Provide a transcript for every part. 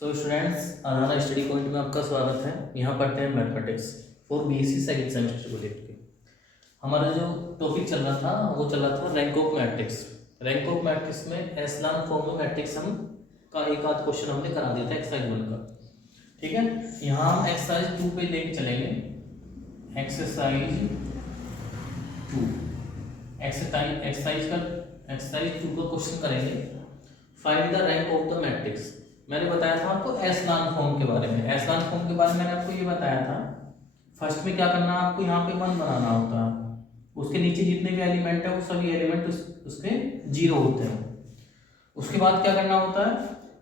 So students, अनाना study point में आपका स्वागत है। यहाँ पढ़ते हैं mathematics for BSc second semester को लेकर के। हमारा जो टॉपिक चल रहा था वो चल रहा था rank of matrix. Rank of matrix में एशेलॉन फॉर्म में मैट्रिक्स हम का एक आध क्वेश्चन हमने करा दिया था एक्सरसाइज 1 का। ठीक है, यहाँ हम एक्सरसाइज 2 पे लेके चलेंगे। एक्सरसाइज 2 का क्वेश्चन करेंगे। Find the rank of the matrix. मैंने बताया था आपको एशेलॉन फॉर्म के बारे में। एशेलॉन फॉर्म के बारे में मैंने आपको ये बताया था, फर्स्ट में क्या करना है आपको, यहाँ पे 1 बनाना होता है, उसके नीचे जितने भी एलिमेंट है वो सभी एलिमेंट उसके 0 होते हैं। उसके बाद क्या करना होता है,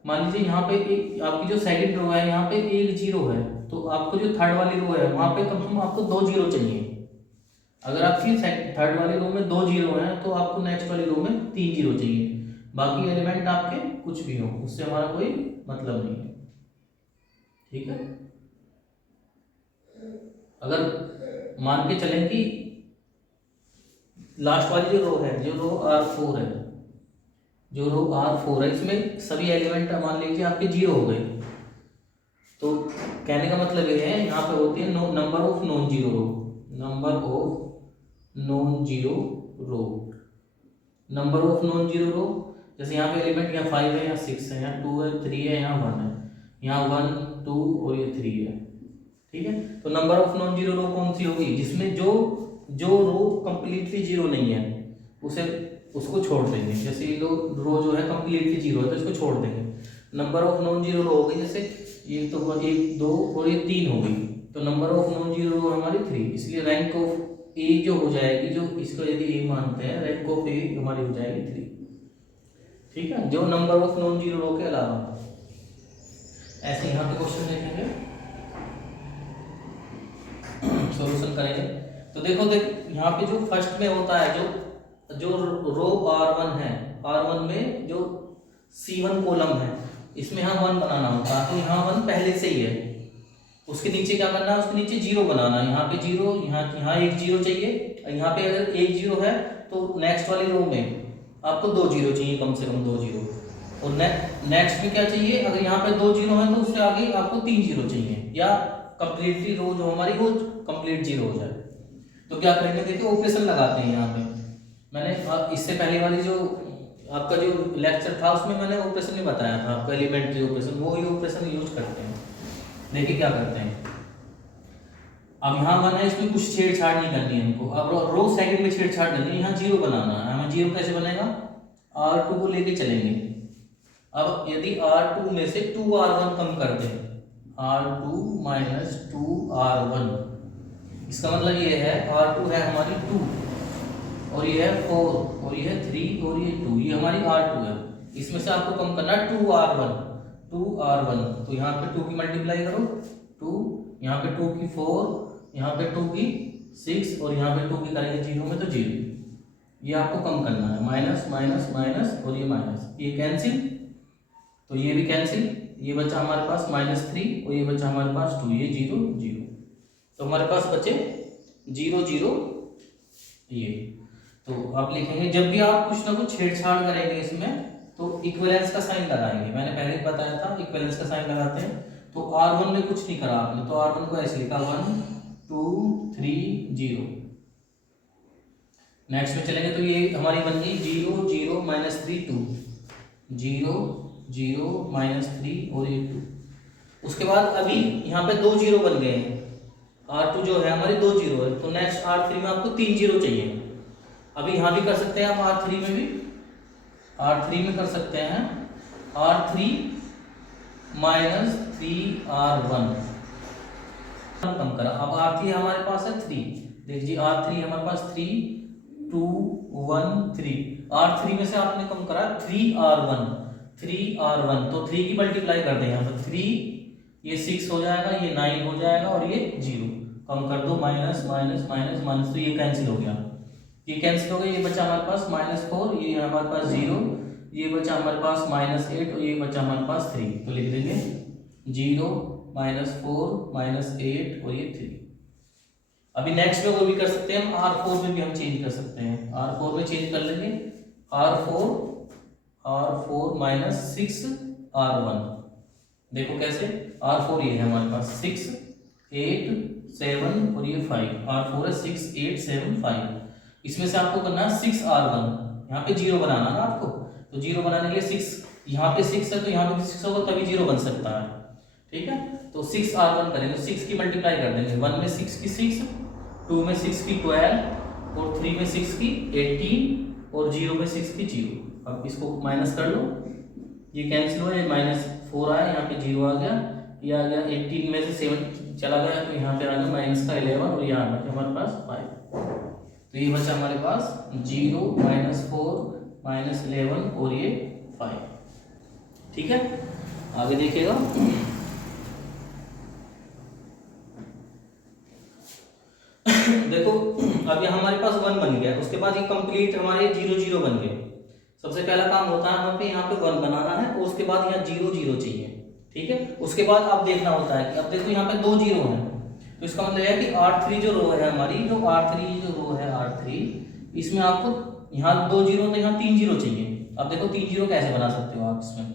मान लीजिए यहाँ पे एक आपकी जो सेकंड रो है यहाँ पे 1 0 है, तो आपको जो थर्ड वाली रो है वहाँ पे कम से कम आपको 2 0 चाहिए। अगर आपकी थर्ड वाली रो में 2 0 है तो आपको नेक्स्ट वाली रो में 3 0 चाहिए। बाकी एलिमेंट आपके कुछ भी हो, उससे हमारा कोई मतलब नहीं है। ठीक है, अगर मान के चलें कि लास्ट वाली जो रो है, जो रो R4 है, जो रो R4 है, इसमें सभी एलिमेंट मान लीजिए आपके 0 हो गए, तो कहने का मतलब ये है यहाँ पे होती है number of non zero row. Number of non zero row, number of non zero row, जैसे यहाँ पे एलिमेंट यहाँ 5 है, यहाँ 6 है, यहाँ 2 है, 3 है, यहाँ 1 है, यहाँ 1 2 और ये 3 है। ठीक है, तो नंबर ऑफ नॉन जीरो रो कौन सी होगी, जिसमें जो रो कंप्लीटली जीरो नहीं है उसको छोड़ देंगे। जैसे ये रो जो है कंप्लीटली जीरो है तो इसको छोड़ देंगे। नंबर ऑफ नॉन जीरो रो हो गई, जैसे ये तो 1 2 और ये 3 हो गई, तो नंबर ऑफ नॉन जीरो रो हमारी 3। इसलिए रैंक ऑफ ए जो हो जाएगी, जो इसको यदि ए मानते हैं, रैंक ऑफ ए हमारी हो जाएगी 3। ठीक है, जो नंबर ऑफ नॉन जीरो रो के अलावा। ऐसे यहाँ पे क्वेश्चन देखेंगे, सॉल्यूशन करेंगे। तो देखो यहाँ पे जो फर्स्ट में होता है, जो रो R1 है, R1 में जो C1 कॉलम है, इसमें यहाँ 1 बनाना होता है, तो यहाँ 1 पहले से ही है। उसके नीचे क्या करना है, उसके नीचे 0 बनाना है। यहाँ पे 0, यहाँ एक 0 चाहिए। यहाँ पे अगर एक 0 है तो नेक्स्ट वाली रो में आपको 2 0 चाहिए, कम से कम 2 0। और नेक्स्ट में क्या चाहिए, अगर यहाँ पे 2 0 है तो उससे आगे आपको 3 0 चाहिए, या कंप्लीटली रो जो हमारी वो कंप्लीट 0 हो जाए। तो क्या करेंगे, देखिए ऑपरेशन लगाते हैं यहाँ पे। मैंने इससे पहले वाली जो आपका जो लेक्चर था उसमें मैंने ऑपरेशन नहीं बताया था आपको, एलिमेंट्री ऑपरेशन, वो ही ऑपरेशन यूज करते हैं। देखिए क्या करते हैं, अब यहाँ 1 है, इसमें कुछ छेड़छाड़ नहीं करनी है हमको। अब रो सेकंड में छेड़छाड़ करनी है, यहाँ 0 बनाना है हमें। 0 कैसे बनेगा, R2 को लेके चलेंगे। अब यदि R2 में से 2R1 कम कर दें, R2 माइनस 2R1, इसका मतलब ये है R2 है हमारी 2 और ये है 4 और ये है 3 और ये 2, ये हमारी R2 है। इसमें से आपको कम करना है 2R1। तो यहाँ पे 2 की मल्टीप्लाई करो, 2, यहाँ पे 2 की 4, यहाँ पे 2 की 6 और यहाँ पे 2 की करेंगे 0 में तो 0। ये आपको कम करना है, माइनस माइनस माइनस और ये माइनस, ये कैंसिल, तो ये भी कैंसिल, ये बचा हमारे पास -3 और ये बचा हमारे पास 2, ये 0 0। तो हमारे पास बचे 0 0 ये। तो आप लिखेंगे, जब भी आप कुछ ना कुछ छेड़छाड़ करेंगे इसमें तो इक्विवेलेंस का साइन लगाएंगे। मैंने पहले ही बताया था इक्विवेलेंस का साइन लगाते हैं। तो R1 में कुछ नहीं करा आपने, तो R1 को ऐसे लिखा 1 2 3 0। नेक्स्ट में चलेंगे तो ये हमारी बन गई 0 0 -3 2, 0 0 -3 और ये 2। उसके बाद अभी यहाँ पे 2 0 बन गए हैं, R2 जो है हमारी 2 0 है, तो नेक्स्ट R3 में आपको 3 0 चाहिए। अभी यहाँ भी कर सकते हैं आप, R3 में भी, R3 में कर सकते हैं R3 माइनस 3R1 कम करा। अब R3 हमारे पास है 3, देखिए R3 हमारे पास 3 2 1 3, R3 में से आपने कम करा 3R1, तो 3 की मल्टीप्लाई कर दें यहाँ पर, 3 ये 6 हो जाएगा, ये 9 हो जाएगा और ये 0, कम कर दो, माइनस माइनस माइनस माइनस, तो ये कैंसिल हो गया, ये कैंसिल हो गया। ये बचा हमारे पास -4, ये हमारे पास 0, ये बचा हमारे पास -8 और ये बचा हमारे पास 3, तो लिख देंगे 0 -4 -8 और ये 3। अभी नेक्स्ट में वो भी कर सकते हैं हम, R4 में भी हम चेंज कर सकते हैं। R4 में चेंज कर लेंगे, R4 -6R1, देखो कैसे, R4 ये है हमारे पास 6 8 7 और ये 5, R4 है 6 8 7 5। इसमें से आपको करना है 6R1, यहाँ पे जीरो बनाना ना आपको, तो जीरो बनाने के लिए 6, यहाँ पे 6 है तो यहाँ पे भी 6 होगा तभी जीरो बन सकता है। ठीक है, तो 6R1 करेंगे, 6 की मल्टीप्लाई कर देंगे, 1 में 6 की 6, 2 में 6 की 12 और 3 में 6 की 18 और 0 में 6 की 0। अब इसको माइनस कर लो, ये कैंसिल हुआ, ये -4 आया, यहाँ पे 0 आ गया, ये आ गया 18 में से 7 चला गया तो यहाँ पे आ गया माइनस का 11 और यहाँ आ गया हमारे पास 5। तो ये बचा हमारे पास 0 -4 -11 और ये 5। ठीक है, आगे देखिएगा। देखो अब यहाँ हमारे पास 1 बन गया, उसके बाद ये कंप्लीट हमारे 0 0 बन गए। सबसे पहला काम होता है हमें यहाँ पे 1 बनाना है और उसके बाद यहाँ 0 0 चाहिए। ठीक है, उसके बाद अब देखना होता है कि अब देखो यहाँ पे 2 0 हैं, तो इसका मतलब है कि R3 जो रो है हमारी, जो R3 जो रो है R3, इसमें आपको यहाँ 2 0 तो यहाँ 3 0 चाहिए। अब देखो 3 0 कैसे बना सकते हो आप इसमें।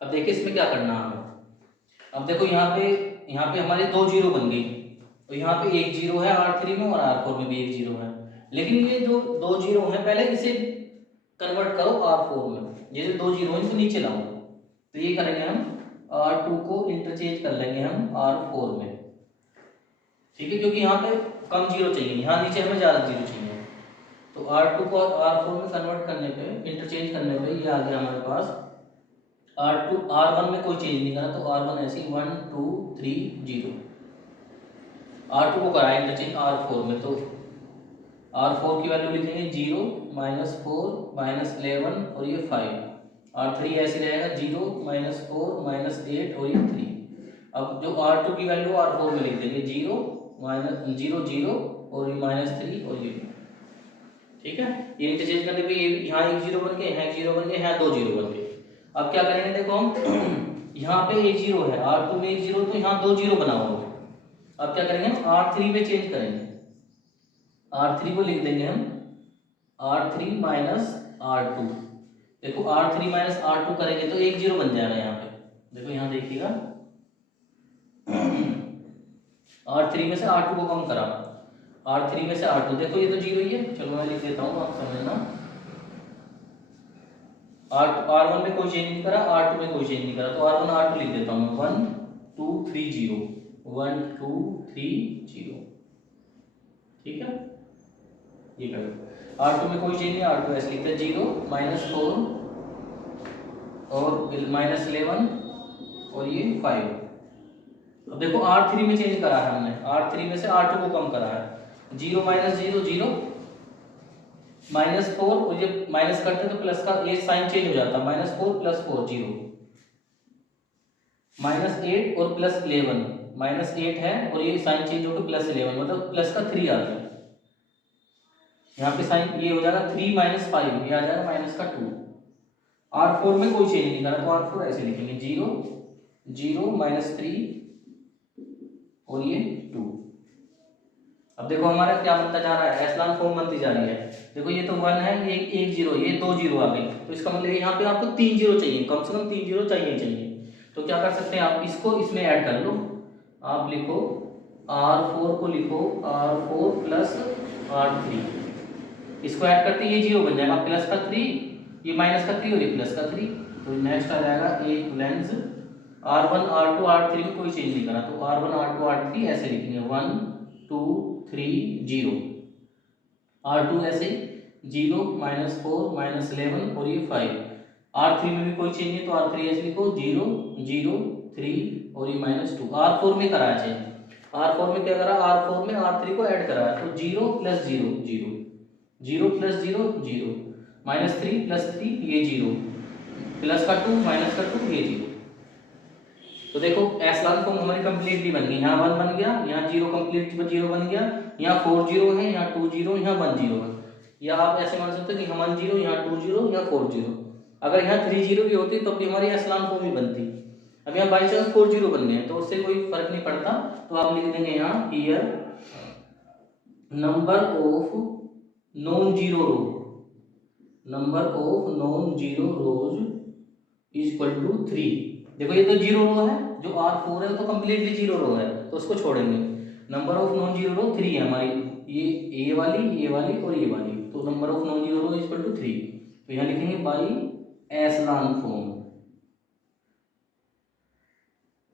अब देखिए इसमें क्या करना है हमें। अब देखो यहाँ पे हमारे 2 0 बन गई, तो यहाँ पे 1 0 है R3 में और R4 में भी 1 0 है, लेकिन ये जो 2 0 है पहले इसे कन्वर्ट करो R4 में, ये जो 2 0 है इनको नीचे लाओ। तो ये करेंगे हम, R2 को इंटरचेंज कर लेंगे हम R4 में। ठीक है, क्योंकि यहाँ पे कम जीरो चाहिए, यहाँ नीचे हमें ज़्यादा जीरो चाहिए। तो R2 को R4 में कन्वर्ट करने पे, इंटरचेंज करने पे ये आ गया हमारे पास R2, R1 में कोई चेंज नहीं करा तो R1 ऐसे 1 2 3 0। R2 को करा इंटरचेंज R4 में, तो R4 की वैल्यू लिखेंगे 0 -4 -11 और ये 5। R3 ऐसे रहेगा 0 -4 -8 और ये 3। अब जो R2 की वैल्यू R4 में लिख देंगे 0 0 0 और ये -3 और ये। ठीक है, ये इंटरचेंज करने पे ये यहाँ 1 0 बन गए, यहाँ 1 0 बन गए, यहाँ 2 0 बन गए। अब क्या करेंगे देखो हम, यहाँ पे 1 0 है, R2 में 1 0 तो यहाँ 2 0 बना हुआ है। अब क्या करेंगे हम R3 में चेंज करेंगे, R3 को लिख देंगे हम R3 -R2। देखो R3 -R2 करेंगे तो 1 0 बन जाएगा यहाँ पे। देखो यहाँ देखिएगा R3 में से R2 को कम करा, R3 में से R2, देखो ये तो 0 ही है, चलो मैं लिख देता हूँ आप समझना। R1 में कोई चेंज नहीं करा, R2 में कोई चेंज नहीं करा, तो R1 R2 लिख देता हूँ मैं 1 2 3 0 1 2 3 0। ठीक है, ये करो। R2 में कोई चेंज नहीं, R2 ऐसे लिखते हैं 0 -4 और -11 और ये 5। अब देखो R3 में चेंज करा है हमने, R3 में से R2 को कम करा है, 0 -0 0 -4 और ये माइनस करते तो प्लस का ये साइन चेंज हो जाता, -4 + 4 0 -8 और +11, -8 है और ये साइन चेंज होकर +11, मतलब प्लस का 3 आ गया। यहाँ पे साइन ये हो जाएगा 3 - 5, ये आ जाएगा -2। R4 में कोई चेंज नहीं करा तो R4 ऐसे लिखेंगे 0 0 -3 और ये 2। अब देखो हमारा क्या बनता जा रहा है, एसलान फॉर्म बनती जा रही है। देखो ये तो 1 है, ये 1 0, ये 2 0 आ गई, तो इसका मतलब यहाँ पे आपको 3 0 चाहिए, कम से कम 3 0 चाहिए। तो क्या कर सकते हैं आप, इसको इसमें ऐड कर लो। आप लिखो R4 को लिखो R4 + R3, इसको ऐड करते ये 0 बन जाएगा, प्लस का 3, ये माइनस का 3 और ये प्लस का 3। तो नेक्स्ट आ जाएगा इक्वलेंस R1 R2 R3 में कोई चेंज नहीं करा, तो R1 R2 R3 ऐसे लिखेंगे 1 2 3 0। R2 ऐसे 0 -4 -11 और ये 5। R3 में भी कोई चेंज नहीं तो R3 ऐसे लिखो 0 0 3 और ये -2। R4 में करा है चेंज, R4 में क्या करा, R4 में R3 को ऐड करा तो 0 + 0 0 0 + 0 0 -3 + 3 ये 0 प्लस का 2 माइनस का 2 ये 0। तो देखो एसलान फॉर्म हमारी कंप्लीटली बन गई, यहाँ 1 बन गया, यहाँ 0 कंप्लीट 0 बन गया, यहाँ 4 0 है, यहाँ 2 0, यहाँ 1 0 है। या आप ऐसे मान सकते हो कि यहाँ 1 0, यहाँ 2 0, यहाँ 4 0। अगर यहाँ 3 0 भी होती तो भी हमारी एसलान फॉर्म ही बनती। अब यहाँ बाई चांस 4 0 बन गए तो उससे कोई फर्क नहीं पड़ता, तो आप लिख देंगे यहाँ here number of non zero row, number of non zero rows is equal to 3। देखो ये तो जीरो रो है, जो R4 है तो कम्प्लीटली जीरो रो है, तो उसको छोड़ेंगे। Number of non zero row 3 है हमारी, ये वाली और ये वाली, तो number of non zero row is equal to 3। तो यहाँ लिखेंगे by echelon form,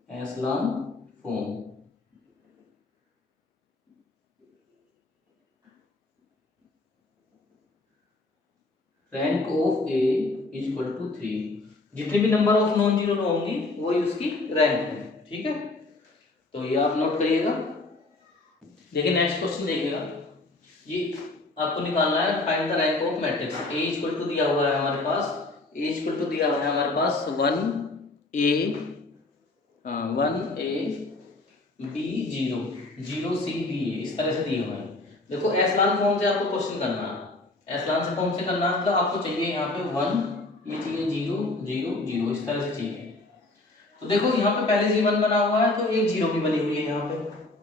echelon form. Rank of A is equal to 3। जितने भी number of non zero row होंगी वही उसकी रैंक है, ठीक है। तो ये आप नोट करिएगा। देखिए नेक्स्ट क्वेश्चन देखिएगा, ये आपको निकालना है find the rank of matrix. A equal to दिया हुआ है हमारे पास, ए इक्वल टू दिया हुआ है हमारे पास 1 A B 0 0 C B A, इस तरह से दिए हुए हैं। देखो एशेलॉन फॉर्म से आपको क्वेश्चन करना है, एशेलॉन से फॉर्म से करना है, मतलब आपको चाहिए यहाँ पे 1, ये चाहिए 0 0 0, इस तरह से चाहिए। तो देखो यहाँ पे पहले से 1 बना हुआ है, तो एक 0 भी बनी हुई है, यहाँ पे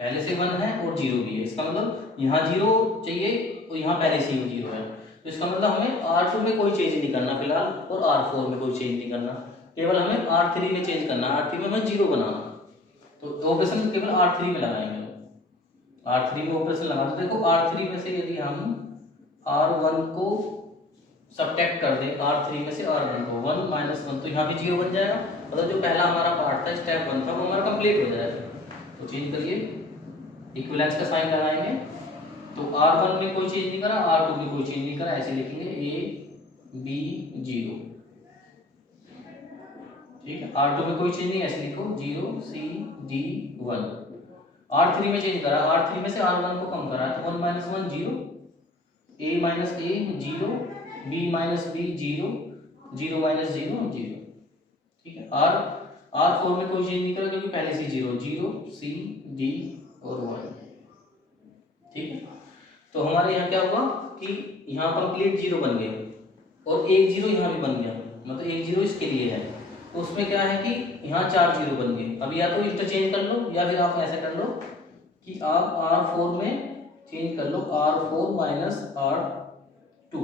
पहले से 1 है और 0 भी है, इसका मतलब यहाँ 0 चाहिए और यहाँ पहले से ही 0 है। तो इसका मतलब हमें R2 में कोई चेंज नहीं करना फिलहाल, और R4 में कोई चेंज नहीं करना, केवल हमें R3 में चेंज करना है। R3 में हमें 0 बनाना, तो ऑपरेशन केवल R3 में लगाएंगे। R3 में ऑपरेशन लगा, तो देखो R3 में से यदि हम R1 को सब्ट्रैक्ट कर दें, R3 में से R1 को 1 - 1, तो यहाँ भी 0 बन जाएगा, मतलब जो पहला हमारा पार्ट था स्टेप 1 था वो हमारा कंप्लीट हो जाएगा। तो चेंज करिए, इक्विवेलेंस का साइन लगाएंगे, तो R1 में कोई चेंज नहीं करा, R2 में कोई चेंज नहीं करा, ऐसे लिखेंगे A B 0, ठीक है। R2 में कोई चेंज नहीं, ऐसे लिखो 0 C D 1। R3 में चेंज करा, R3 में से R1 को कम करा, तो 1 - 1 0, A - A 0, B - B 0, 0 - 0 0, ठीक है। R4 में कोई चेंज नहीं करा क्योंकि पहले से 0 0 C D और 1, ठीक है। तो हमारे यहाँ क्या हुआ कि यहाँ कंप्लीट 0 बन गए और एक 0 यहाँ भी बन गया, मतलब एक 0 इसके लिए है, तो उसमें क्या है कि यहाँ 4 0 बन गए। अब या तो इंटरचेंज कर लो या फिर आप ऐसे कर लो कि आप R4 में चेंज कर लो, R4 - R2,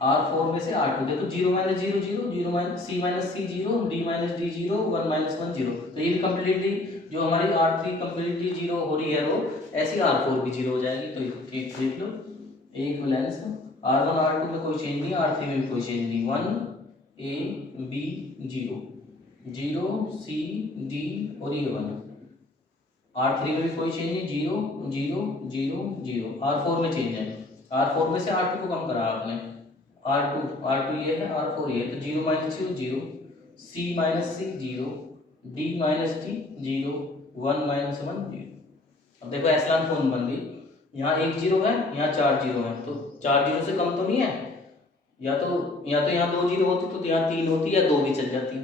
R4 में से R2, देखो 0 - 0 0, 0 C - C 0, D - D 0, 1 - 1 0, तो ये भी कम्प्लीटली जो हमारी R3 कम्प्लीटली 0 हो रही है वो, ऐसी R4 भी 0 हो जाएगी। तो एक देख लो, एक बैलेंस R1 R2 में कोई चेंज नहीं, R3 में भी कोई चेंज नहीं, 1 A B 0 0 C D और ये 1। R3 में भी कोई चेंज नहीं, 0 0 0 0, R4 में चेंज है, R4 में से R2 को कम करा आपने, R2 ये है, R4 ये है, तो 0 - 0 0, C - C 0, D - D 0, 1 - 1 0। अब देखो एशेलॉन फॉर्म बन गई, यहाँ एक 0 है, यहाँ 4 0 है, तो 4 0 से कम तो नहीं है, या तो यहाँ 2 0 होती तो यहाँ 3 होती या 2 भी चल जाती,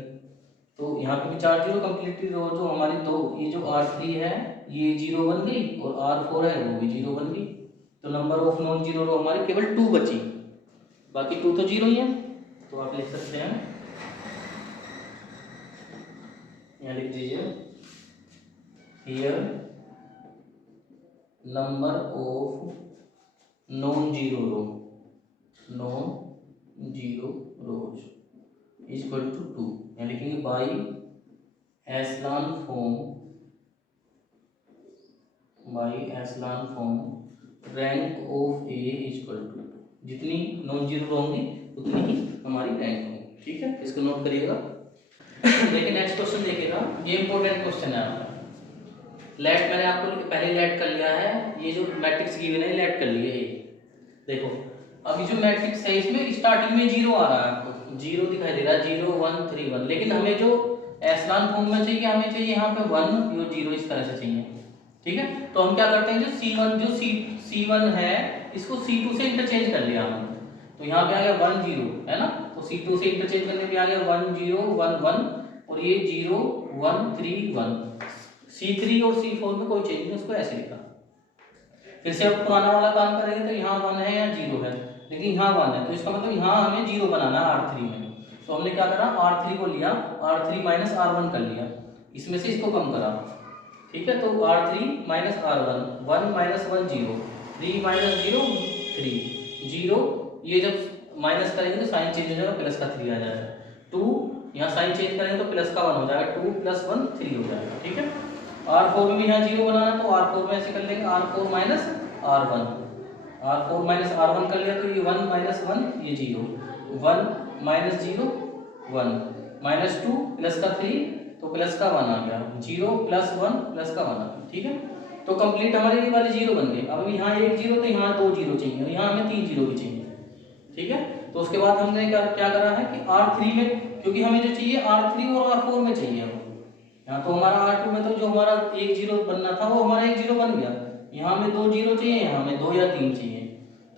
तो यहाँ पे भी 4 0 कम्प्लीटली रो, जो हमारी दो ये जो R3 है ये 0 बन गई और R4 है वो भी 0 बन गई, तो नंबर ऑफ नॉन जीरो रो हमारी केवल 2 बची, बाकी 2 तो 0 ही है। तो आप लिख सकते हैं, यहाँ लिख दीजिए, here number of non zero rows is equal to 2, यहाँ लिखेंगे by echelon form rank of A is equal to, जितनी नॉन जीरो रो होंगी उतनी ही हमारी रैंक होगी, ठीक है। इसको नोट करिएगा। देखिए नेक्स्ट क्वेश्चन देखिएगा, ये इंपॉर्टेंट क्वेश्चन है आपका। लेट मैंने आपको पहले लेट कर लिया है, ये जो मैट्रिक्स गिवन है लेट कर लिए है। देखो अभी जो मैट्रिक्स है इसमें स्टार्टिंग में 0 आ रहा है, आपको 0 दिखाई दे रहा है, 0 1 3 1, लेकिन हमें जो एशेलॉन फॉर्म में चाहिए, हमें चाहिए यहाँ पे 1 और 0 इस तरह से चाहिए, ठीक है। तो हम क्या करते हैं, जो C1 है इसको C2 से इंटरचेंज कर लिया हमने, तो यहाँ पे आ गया 1 0 है ना, तो C2 से इंटरचेंज करने पे आ गया 1 0 1 1, और ये 0 1 3 1। C3 और C4 में कोई चेंज नहीं, उसको ऐसे लिखा। फिर से अब पुराना वाला काम करेंगे, तो यहाँ 1 है या 0 है, लेकिन यहाँ 1 है, तो इसका मतलब यहाँ हमें 0 बनाना है R3 में। तो हमने क्या करा, R3 को लिया, R3 - R1 कर लिया, इसमें से इसको कम करा, ठीक है। तो R3 - R1, 1 - 1 0, 3 - 0 3 0, ये जब माइनस करेंगे तो साइन चेंज हो जाएगा, प्लस का 3 आ जाएगा, 2 यहाँ साइन चेंज करेंगे तो प्लस का 1 हो जाएगा, 2 + 1 3 हो जाएगा। ठीक है, R4 में भी यहाँ 0 बनाना तो R4 में ऐसे कर लेंगे, R4 minus R1, R4 minus R1 कर लिया तो ये 1 माइनस 1 ये 0, 1 माइनस 0 1, माइनस 2 प्लस का 3 तो प्लस का 1 आ गया, 0 + 1 प्लस का 1 आ गया। ठीक है, तो कंप्लीट हमारे ये वाले 0 बन गए। अब यहाँ एक 0 तो यहाँ 2 0 चाहिए, यहाँ हमें 3 0 भी चाहिए। ठीक है, तो उसके बाद हमने क्या करा है कि R3 में, क्योंकि हमें जो चाहिए R3 और R4 में चाहिए, यहाँ तो हमारा R2 में तो जो हमारा एक 0 बनना था वो हमारा एक 0 बन गया, यहाँ हमें 2 0 चाहिए, यहाँ हमें 2 या 3 चाहिए,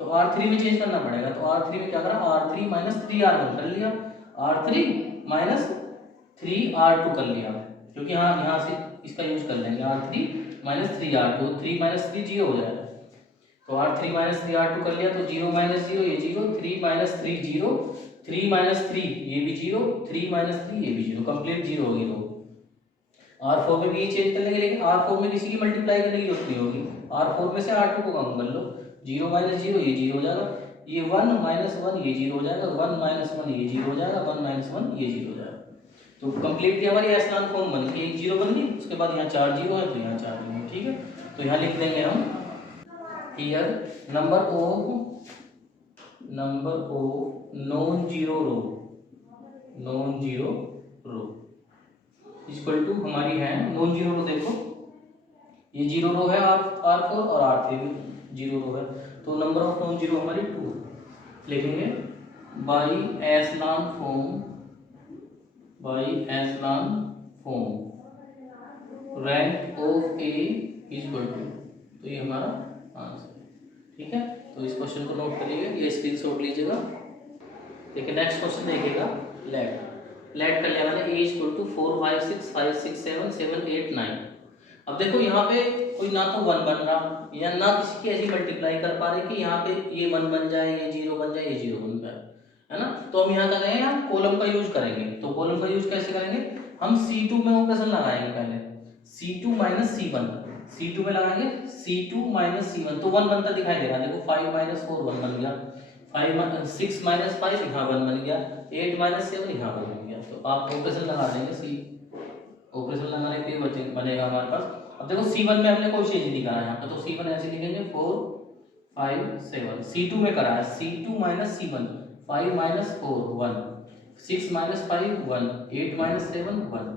तो R3 में चेंज करना पड़ेगा। तो R3 में क्या करा, R3 माइनस 3R1 कर लिया, R3 माइनस 3R2 कर लिया, क्योंकि यहाँ से इसका यूज कर लेंगे, R3 माइनस 3R2, 3 माइनस 3 0 हो जाएगा, तो R3 माइनस 3R2 कर लिया, तो 0 माइनस 0 ये 0, 3 माइनस 3 0, 3 माइनस 3 ये भी 0, 3 माइनस 3 ये भी 0, कंप्लीट 0 होगी। तो R4 में भी ये चेंज कर लेंगे, लेकिन R4 में किसी की मल्टीप्लाई करने की जरूरत नहीं होगी, R4 में से R2 को कम कर लो, 0 माइनस 0 ये 0 हो जाएगा, ये 1 माइनस 1 ये 0 हो जाएगा, 1 माइनस 1 ये 0 हो जाएगा, 1 माइनस 1 ये 0 हो जाएगा। तो कंप्लीटली हमारी एशेलॉन फॉर्म बन गई, एक 0 बन गई, उसके बाद यहाँ 4 0 है तो यहाँ 4 0 है। ठीक है, तो यहाँ लिख देंगे हम here number of non zero row equal to हमारी है नॉन जीरो रो। देखो ये 0 रो है, R4 और R3 भी 0 रो है, तो नंबर ऑफ नॉन जीरो हमारी 2 लिखेंगे by echelon form rank of A equal to, तो ये हमारा आंसर है। ठीक है, तो इस क्वेश्चन को नोट करिएगा, ये स्क्रीनशॉट लीजिएगा। देखिए नेक्स्ट क्वेश्चन देखिएगा, लेट कर लिया मैंने, a इक्वल टू 4 5 6 5 6 7 7 8 9। अब देखो यहाँ पे कोई ना तो 1 बन रहा या ना किसी की ऐसी मल्टीप्लाई कर पा रहे कि यहाँ पे ये 1 बन जाए, ये 0 बन जाए, ये 0 बन जाए, है ना। तो हम यहाँ क्या करेंगे, हम कॉलम का यूज करेंगे। तो कॉलम का यूज कैसे करेंगे, हम C2 में ऑपरेशन लगाएंगे पहले, C2 माइनस C1, C2 में लगाएंगे C2 माइनस C1, तो 1 बनता दिखाई दे रहा है, देखो 5 माइनस 4 1 बन गया, 6 माइनस 5 यहाँ 1 बन गया, 8 माइनस 7 यहाँ 1 बन गया। तो आप ऑपरेशन लगा देंगे, ऑपरेशन लगाने के लिए बनेगा हमारे पास। अब देखो C1 में हमने कोई चीज नहीं करा है यहाँ पे, तो C1 ऐसे लिखेंगे 4 5 7। C2 में करा है C2 minus C1, 5 minus 4 1, 6 minus 5 1, 8 minus 7 1।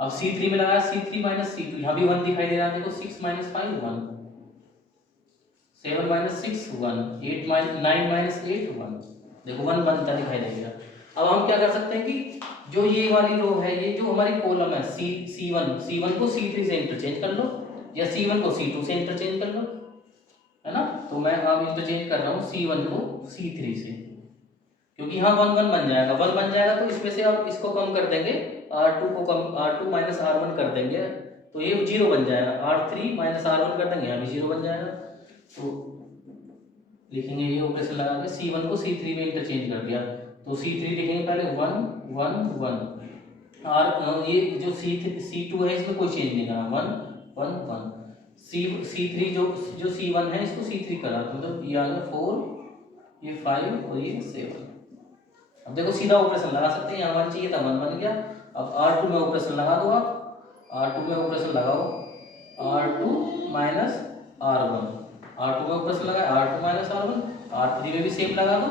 अब C3 में लगाया C3 माइनस C2, यहाँ भी 1 दिखाई दे रहा है, देखो 6 माइनस 5 1, 7 माइनस 6 1, 8 माइनस 9 माइनस 8 1, देखो 1 बनता दिखाई देगा। अब हम क्या कर सकते हैं कि जो ये वाली रो है, ये जो हमारी कॉलम है C1 को C3 से इंटरचेंज कर लो, या C1 को C2 से इंटरचेंज कर लो, है ना। तो मैं अब इंटरचेंज कर रहा हूँ C1 को C3 से, क्योंकि यहाँ 1 1 बन जाएगा, 1 बन जाएगा तो इसमें से आप इसको कम कर देंगे, R2 माइनस R1 कर देंगे, तो ये 0 बन जाएगा, R3 माइनस R1 कर देंगे, यहाँ भी 0 बन जाएगा। तो लिखेंगे ये ऑपरेशन लगा के C1 को C3 में इंटरचेंज कर दिया, तो C3 लिखेंगे पहले 1 1 1, और ये जो C2 है इसमें कोई चेंज नहीं करा, 1 1 1, C3 जो C1 है इसको C3 करा, मतलब ये आ गया 4, ये 5 और ये 7। अब देखो सीधा ऑपरेशन लगा सकते हैं, यहाँ हमारे चाहिए था 1 बन गया। अब R2 में ऑपरेशन लगा दो, आप R2 में ऑपरेशन लगाओ, R2 माइनस R1, R2 में ऑपरेशन लगाए R2 माइनस R1, R3 में भी सेम लगा दो,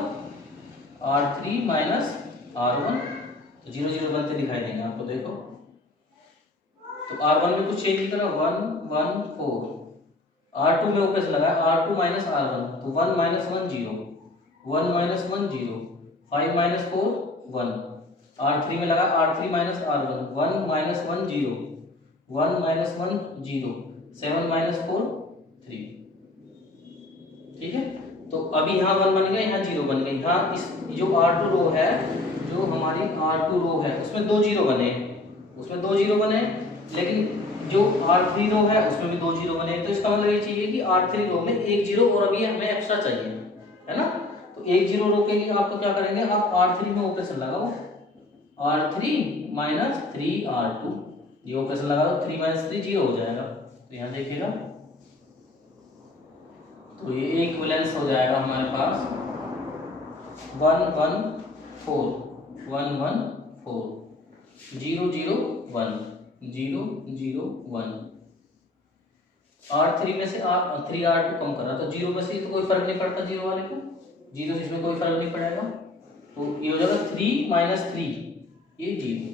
R3 माइनस R1, तो 0 0 बनते दिखाई देंगे आपको। देखो तो R1 में कुछ चेंज नहीं करा, 1 1 4, R2 में ऑपरेशन लगाया R2 माइनस R1, तो 1 माइनस 1 0, 1 माइनस 1 0, 5 माइनस 4 1, R3 में लगा R3 minus R1, 1 minus 1 0, 1 minus 1 0, 7 minus 4 3। ठीक है, तो अभी यहाँ 1 बन गया, यहाँ 0 बन गया, यहाँ इस जो R2 रो है, जो हमारी R2 रो है उसमें 2 0 बने, उसमें 2 0 बने, लेकिन जो R3 रो है उसमें भी 2 0 बने। तो इसका मतलब ये चाहिए कि R3 रो में 1 0 और अभी हमें एक्स्ट्रा चाहिए, है ना। तो 1 0 रो के लिए आपको क्या करेंगे, आप R3 में ऑपरेशन लगाओ, R3 माइनस 3R2, ये ऑपरेशन लगा दो, 3 माइनस 3 0 हो जाएगा। तो यहाँ देखिएगा, तो ये इक्विवेलेंस हो जाएगा हमारे पास 1 1 4 1 1 4, 0 0 1 0 0 1। R3 में से R3 R2 कम कर रहा तो 0 में से तो कोई फर्क नहीं पड़ता, 0 वाले को 0 से इसमें कोई फर्क नहीं पड़ेगा, तो ये हो जाएगा 3 - 3 ये 0।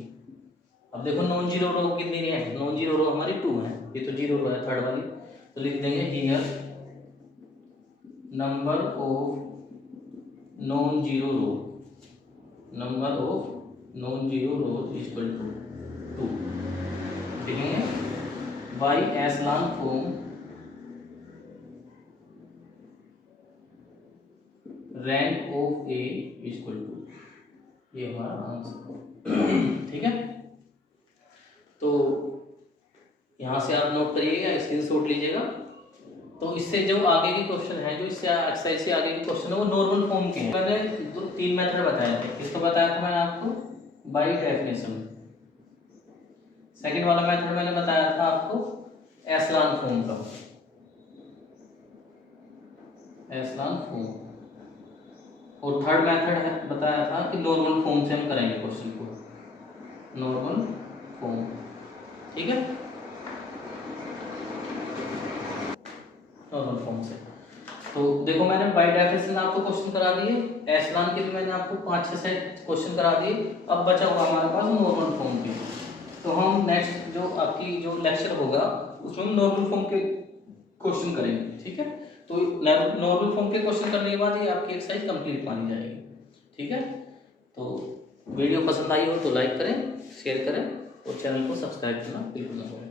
अब देखो नॉन जीरो रो कितनी है, नॉन जीरो रो हमारी 2 है, ये तो जीरो रो है थर्ड वाली, तो लिख देंगे here number of non zero row, number of non zero row equal to 2। लिखेंगे by echelon form rank of A equal to, ये हमारा आंसर। ठीक है, तो यहाँ से आप नोट करिएगा, स्क्रीनशॉट लीजिएगा। तो इससे जो आगे के क्वेश्चन है, जो इससे एक्सरसाइज से आगे के क्वेश्चन है वो नॉर्मल फॉर्म के हैं। मैंने 3 मेथड बताया थे, किसको बताया था मैंने आपको, बाई डेफिनेशन। सेकंड वाला मेथड मैंने बताया था आपको एशेलॉन फॉर्म का, एशेलॉन फॉर्म। और थर्ड मेथड है बताया था कि नॉर्मल फॉर्म से हम करेंगे क्वेश्चन को, नॉर्मल फॉर्म। ठीक है, नॉर्मल फॉर्म से। तो देखो मैंने बाय डेफिनेशन आपको क्वेश्चन करा दिए, एशेलॉन के भी मैंने आपको 5-6 सेट क्वेश्चन करा दिए। अब बचा हुआ हमारे पास नॉर्मल फॉर्म के, तो हम नेक्स्ट जो आपकी जो लेक्चर होगा उसमें हम नॉर्मल फॉर्म के क्वेश्चन करेंगे। ठीक है, तो नॉर्मल फॉर्म के क्वेश्चन करने के बाद ये आपकी एक्सरसाइज कंप्लीट मानी जाएगी। ठीक है, तो वीडियो पसंद आई हो तो लाइक करें, शेयर करें और चैनल को सब्सक्राइब करना बिल्कुल ना भूलें।